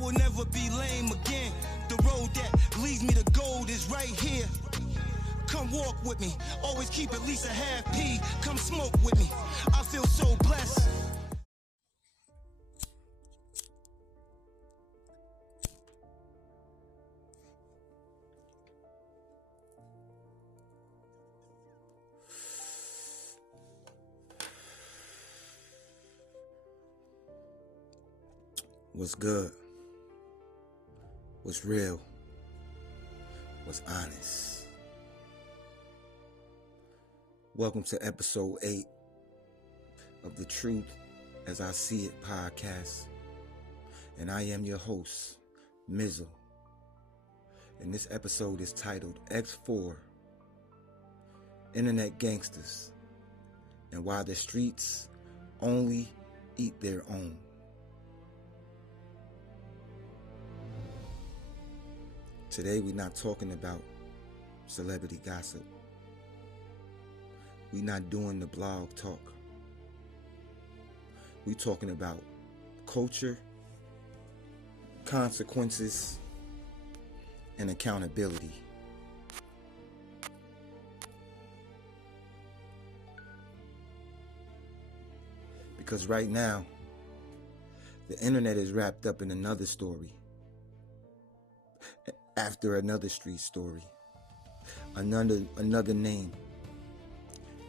will never be lame again. The road that leads me to gold is right here. Come walk with me, always keep at least a half P. Come smoke with me, I feel so blessed. What's good? What's real? What's honest? Welcome to episode 8 of the Truth as I See It podcast. And I am your host, Mizal. And this episode is titled X4, Internet Gangsters, and Why the Streets Only Eat Their Own. Today we're not talking about celebrity gossip. We're not doing the blog talk. We're talking about culture, consequences, and accountability. Because right now, the internet is wrapped up in another story. After another street story, another name,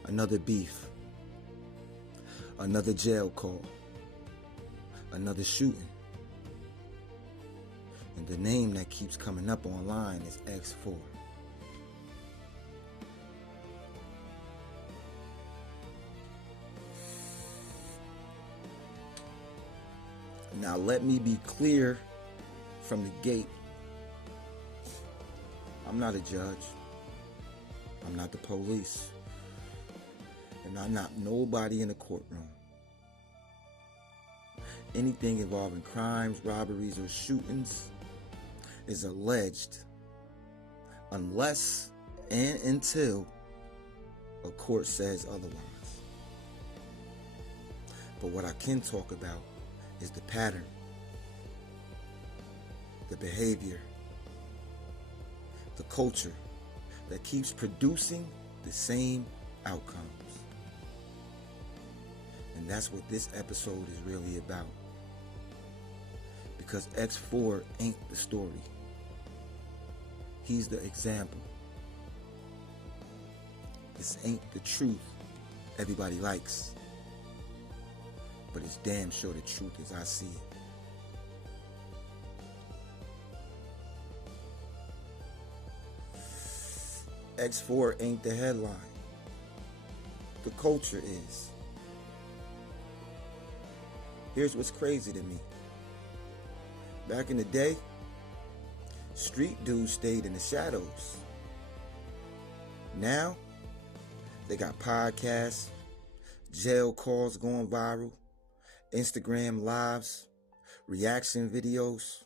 another beef, another jail call, another shooting. And the name that keeps coming up online is X4. Now let me be clear from the gate. I'm not a judge. I'm not the police. And I'm not nobody in the courtroom. Anything involving crimes, robberies, or shootings is alleged unless and until a court says otherwise. But what I can talk about is the pattern, the behavior, the culture that keeps producing the same outcomes. And that's what this episode is really about. Because X4 ain't the story. He's the example. This ain't the truth everybody likes. But it's damn sure the truth as I see it. X4 ain't the headline. The culture is. Here's what's crazy to me. Back in the day, street dudes stayed in the shadows. Now, they got podcasts, jail calls going viral, Instagram lives, reaction videos.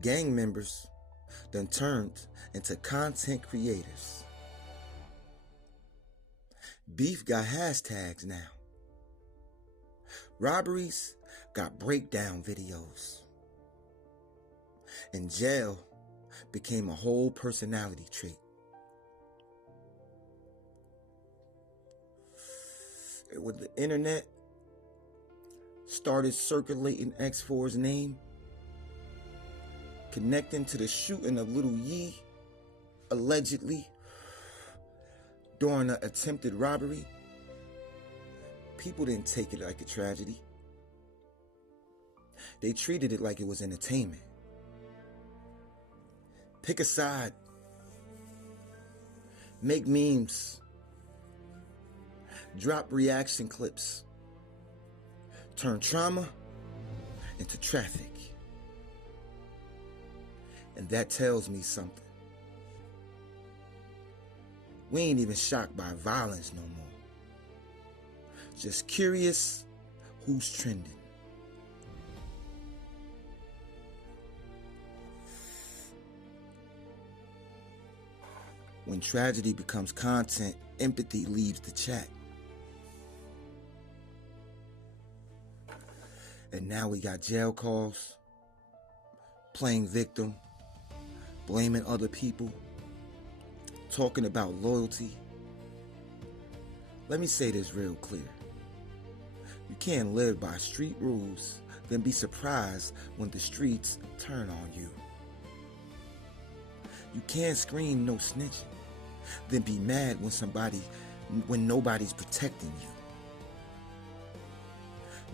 Gang members done turned into content creators. Beef got hashtags now. Robberies got breakdown videos. And jail became a whole personality trait. And when the internet started circulating X4's name, connecting to the shooting of Lil Yee, allegedly, during an attempted robbery, people didn't take it like a tragedy. They treated it like it was entertainment. Pick a side. Make memes. Drop reaction clips. Turn trauma into traffic. And that tells me something. We ain't even shocked by violence no more. Just curious who's trending. When tragedy becomes content, empathy leaves the chat. And now we got jail calls, playing victim, blaming other people, talking about loyalty. Let me say this real clear. You can't live by street rules, then be surprised when the streets turn on you. You can't scream no snitching, then be mad when nobody's protecting you.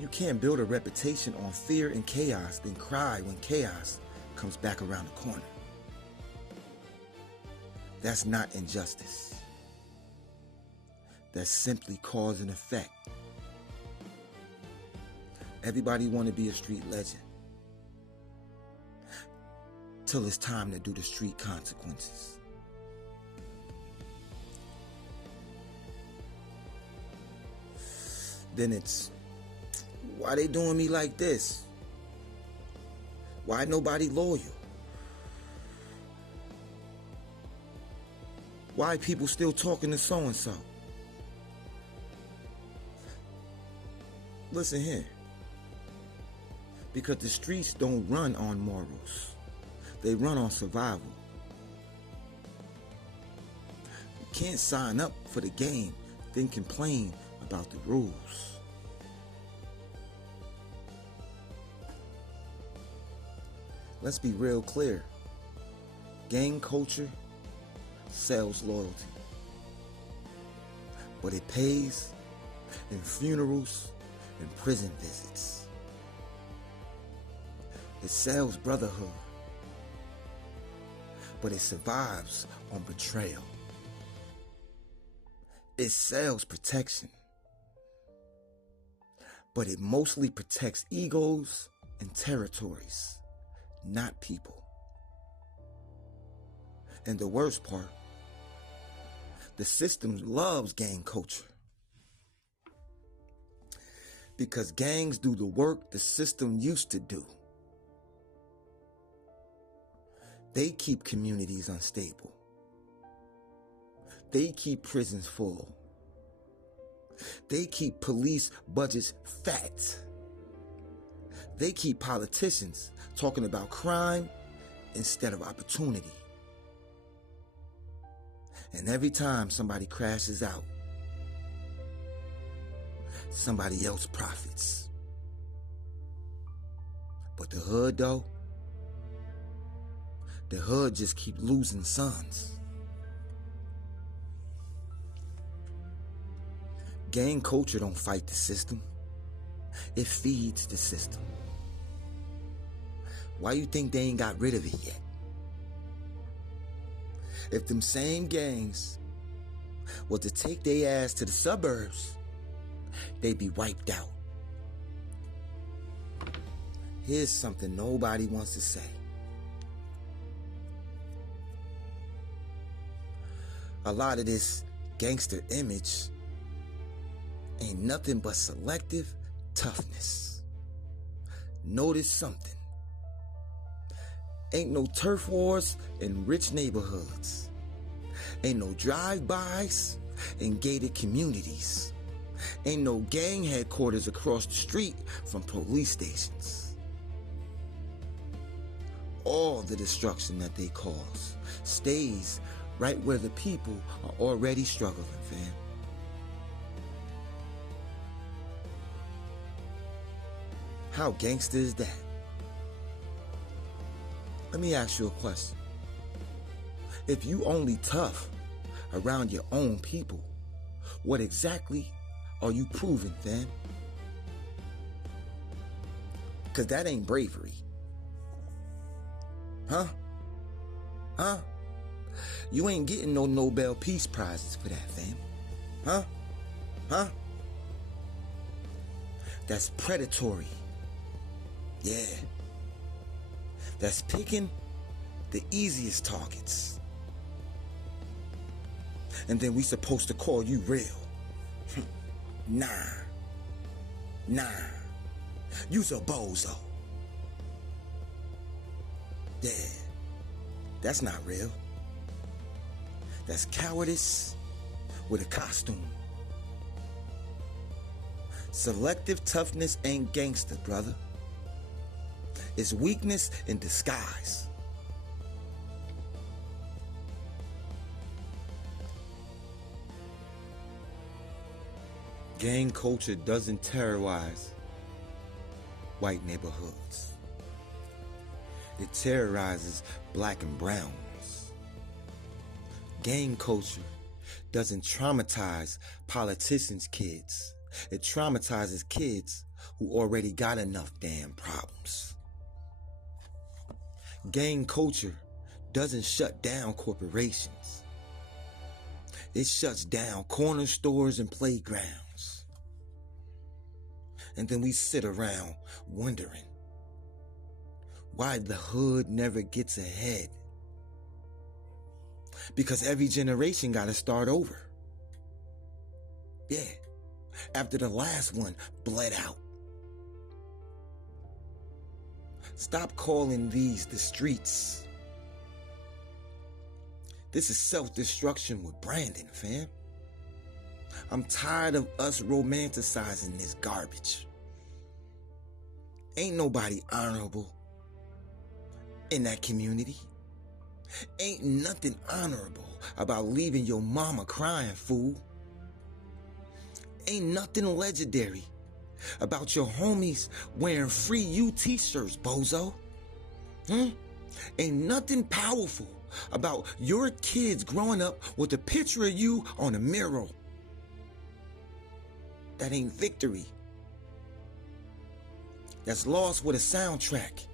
You can't build a reputation on fear and chaos, then cry when chaos comes back around the corner. That's not injustice. That's simply cause and effect. Everybody want to be a street legend till it's time to do the street consequences. Then it's, why they doing me like this? Why nobody loyal? Why people still talking to so-and-so? Listen here. Because the streets don't run on morals. They run on survival. You can't sign up for the game, then complain about the rules. Let's be real clear. Gang culture sells loyalty. But it pays in funerals and prison visits. It sells brotherhood. But it survives on betrayal. It sells protection. But it mostly protects egos and territories, not people. And the worst part, the system loves gang culture. Because gangs do the work the system used to do. They keep communities unstable. They keep prisons full. They keep police budgets fat. They keep politicians talking about crime instead of opportunity. And every time somebody crashes out, somebody else profits. But the hood, though, the hood just keep losing sons. Gang culture don't fight the system. It feeds the system. Why you think they ain't got rid of it yet? If them same gangs were to take their ass to the suburbs, they'd be wiped out. Here's something nobody wants to say. A lot of this gangster image ain't nothing but selective toughness. Notice something. Ain't no turf wars in rich neighborhoods. Ain't no drive-bys in gated communities. Ain't no gang headquarters across the street from police stations. All the destruction that they cause stays right where the people are already struggling, fam. How gangster is that? Let me ask you a question. If you only tough around your own people, what exactly are you proving, fam? Because that ain't bravery. Huh? You ain't getting no Nobel Peace Prizes for that, fam. Huh? That's predatory. Yeah. That's picking the easiest targets. And then we supposed to call you real. Nah. You's a bozo. Yeah. That's not real. That's cowardice with a costume. Selective toughness ain't gangster, brother. It's weakness in disguise. Gang culture doesn't terrorize white neighborhoods. It terrorizes black and browns. Gang culture doesn't traumatize politicians' kids. It traumatizes kids who already got enough damn problems. Gang culture doesn't shut down corporations. It shuts down corner stores and playgrounds. And then we sit around wondering why the hood never gets ahead. Because every generation got to start over. Yeah, after the last one bled out. Stop calling these the streets. This is self-destruction with Brandon, fam. I'm tired of us romanticizing this garbage. Ain't nobody honorable in that community. Ain't nothing honorable about leaving your mama crying, fool. Ain't nothing legendary about your homies wearing free U t-shirts, bozo. Ain't nothing powerful about your kids growing up with a picture of you on a mural. That ain't victory. That's lost with a soundtrack.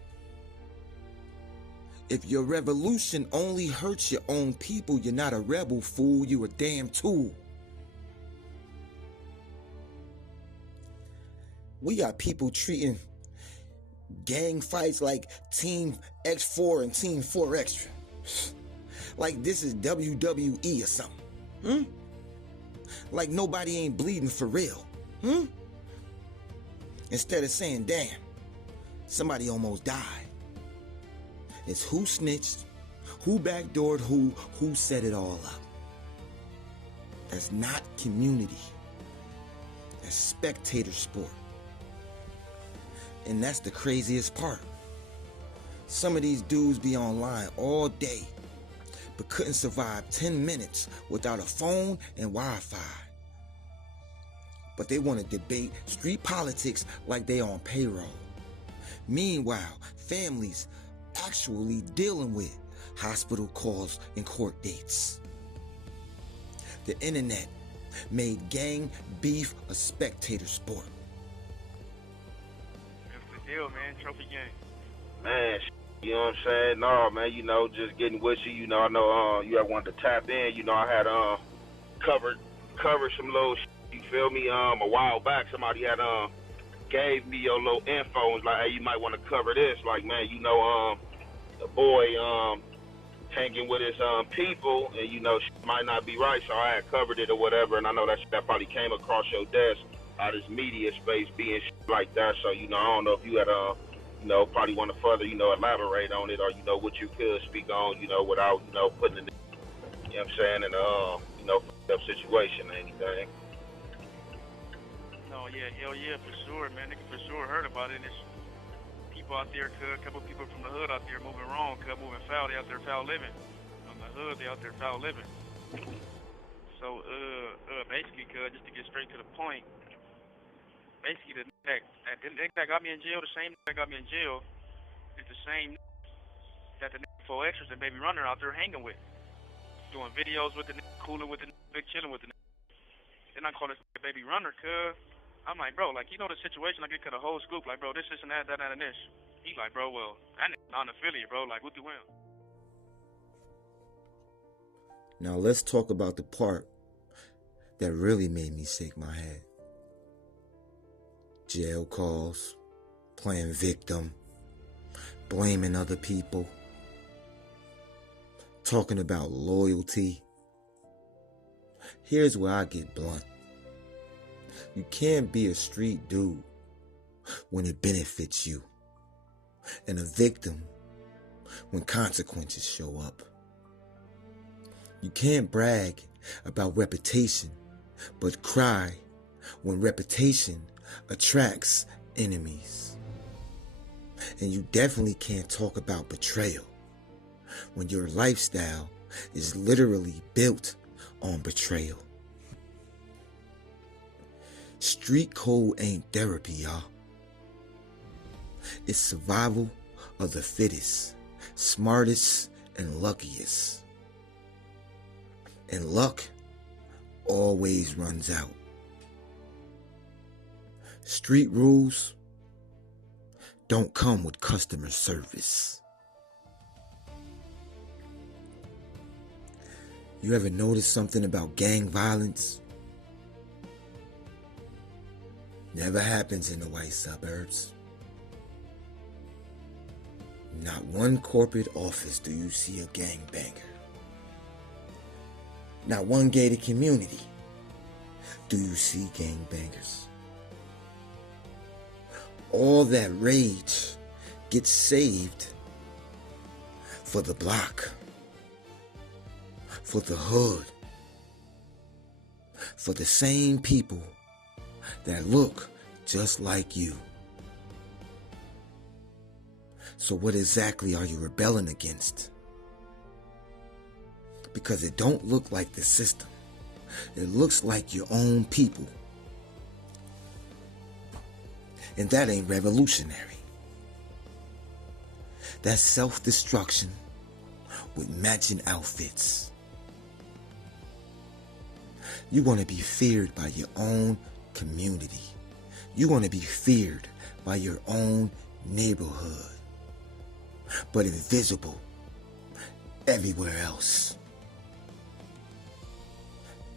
If your revolution only hurts your own people, you're not a rebel, fool. You're a damn tool. We got people treating gang fights like Team X4 and Team 4 Extra. Like this is WWE or something. Like nobody ain't bleeding for real. Instead of saying, damn, somebody almost died. It's who snitched, who backdoored who set it all up. That's not community. That's spectator sport. And that's the craziest part. Some of these dudes be online all day, but couldn't survive 10 minutes without a phone and Wi-Fi. But they want to debate street politics like they on payroll. Meanwhile, families actually dealing with hospital calls and court dates. The internet made gang beef a spectator sport. That's the deal, man. Trophy game. Man, you know what I'm saying? No, man, you know, just getting with you. You know, I know you had wanted to tap in. You know, I had covered some little shit, you feel me? A while back, somebody had gave me your little info and was like, hey, you might want to cover this. Like, man, you know, the boy hanging with his people, and you know, shit might not be right, so I had covered it or whatever. And I know that probably came across your desk out of this media space being shit like that. So, you know, I don't know if you had you know, probably want to further, you know, elaborate on it, or, you know, what you could speak on, you know, without, you know, putting it, you know what I'm saying, in you know, up situation or anything. No, yeah, hell yeah, for sure, man. Nigga for sure heard about it. There's people out there, a couple people from the hood out there moving wrong, moving foul. They out there foul living. From the hood, they out there foul living. So, basically, just to get straight to the point, basically, the nigga that got me in jail, the same nigga that got me in jail, is the same that the nigga 4 extras and Baby Runner out there hanging with. Doing videos with the nigga, cooling with the nigga, big chilling with the nigga. Then I call this nigga Baby Runner, cuz. I'm like, bro, like, you know the situation, like, it cut a whole scoop, like, bro, this and that, and this. He like, bro, well, that nigga non-affiliate, bro, like, what do him? Now let's talk about the part that really made me shake my head. Jail calls, playing victim, blaming other people, talking about loyalty. Here's where I get blunt. You can't be a street dude when it benefits you, and a victim when consequences show up. You can't brag about reputation, but cry when reputation attracts enemies. And you definitely can't talk about betrayal when your lifestyle is literally built on betrayal. Street code ain't therapy, y'all. It's survival of the fittest, smartest, and luckiest. And luck always runs out. Street rules don't come with customer service. You ever notice something about gang violence? Never happens in the white suburbs. Not one corporate office do you see a gangbanger. Not one gated community do you see gangbangers. All that rage gets saved for the block, for the hood, for the same people that look just like you. So what exactly are you rebelling against? Because it don't look like the system. It looks like your own people. And that ain't revolutionary. That's self-destruction with matching outfits. You want to be feared by your own community. You want to be feared by your own neighborhood, but invisible everywhere else.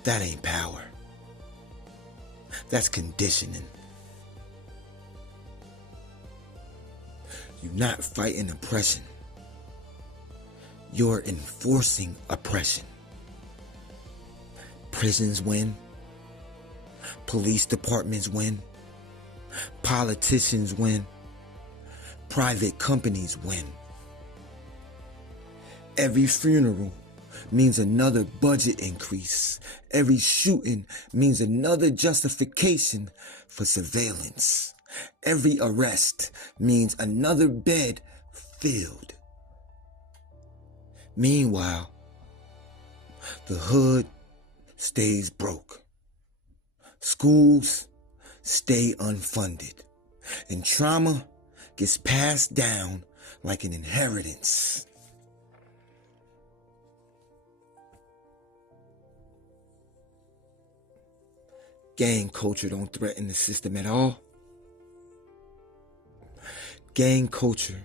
That ain't power. That's conditioning. You're not fighting oppression. You're enforcing oppression. Prisons win. Police departments win. Politicians win. Private companies win. Every funeral means another budget increase. Every shooting means another justification for surveillance. Every arrest means another bed filled. Meanwhile, the hood stays broke. Schools stay unfunded. And trauma gets passed down like an inheritance. Gang culture don't threaten the system at all. Gang culture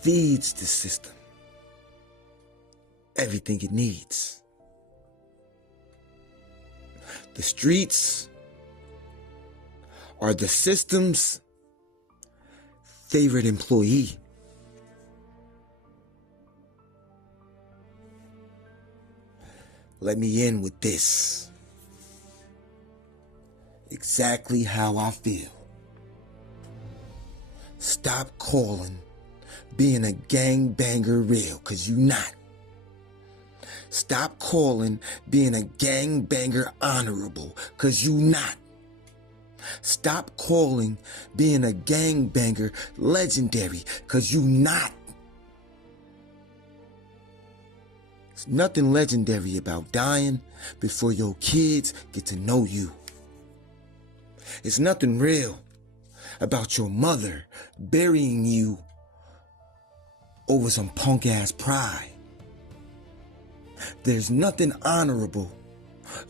feeds the system everything it needs. The streets are the system's favorite employee. Let me end with this. Exactly how I feel. Stop calling being a gangbanger real, cause you not. Stop calling being a gangbanger honorable, cause you not. Stop calling being a gangbanger legendary, cause you not. There's nothing legendary about dying before your kids get to know you. It's nothing real about your mother burying you over some punk ass pride. There's nothing honorable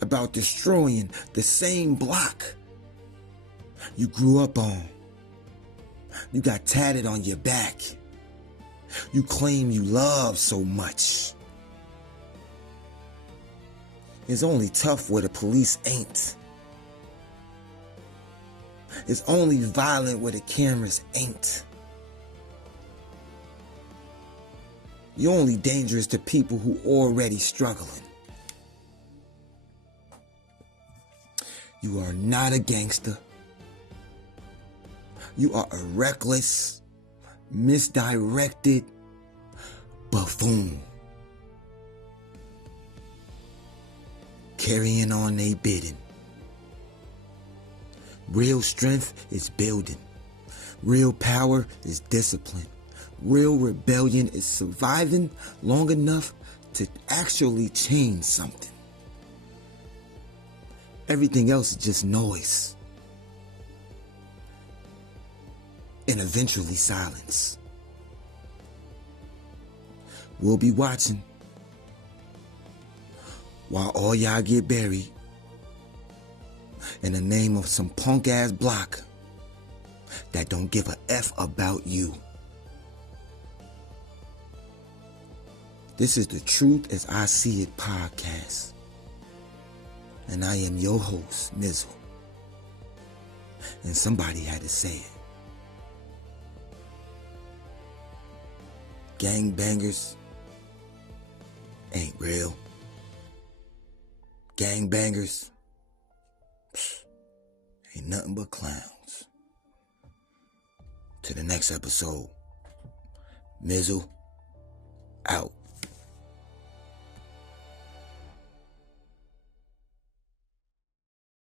about destroying the same block you grew up on. You got tatted on your back. You claim you love so much. It's only tough where the police ain't. It's only violent where the cameras ain't. You're only dangerous to people who already struggling. You are not a gangster. You are a reckless, misdirected buffoon. Carrying on they bidding. Real strength is building. Real power is discipline. Real rebellion is surviving long enough to actually change something. Everything else is just noise. And eventually silence. We'll be watching while all y'all get buried in the name of some punk ass block that don't give a F about you. This is the Truth as I See It podcast. And I am your host, Mizal. And somebody had to say it. Gangbangers ain't real. Gangbangers ain't nothing but clowns. To the next episode. Mizal out.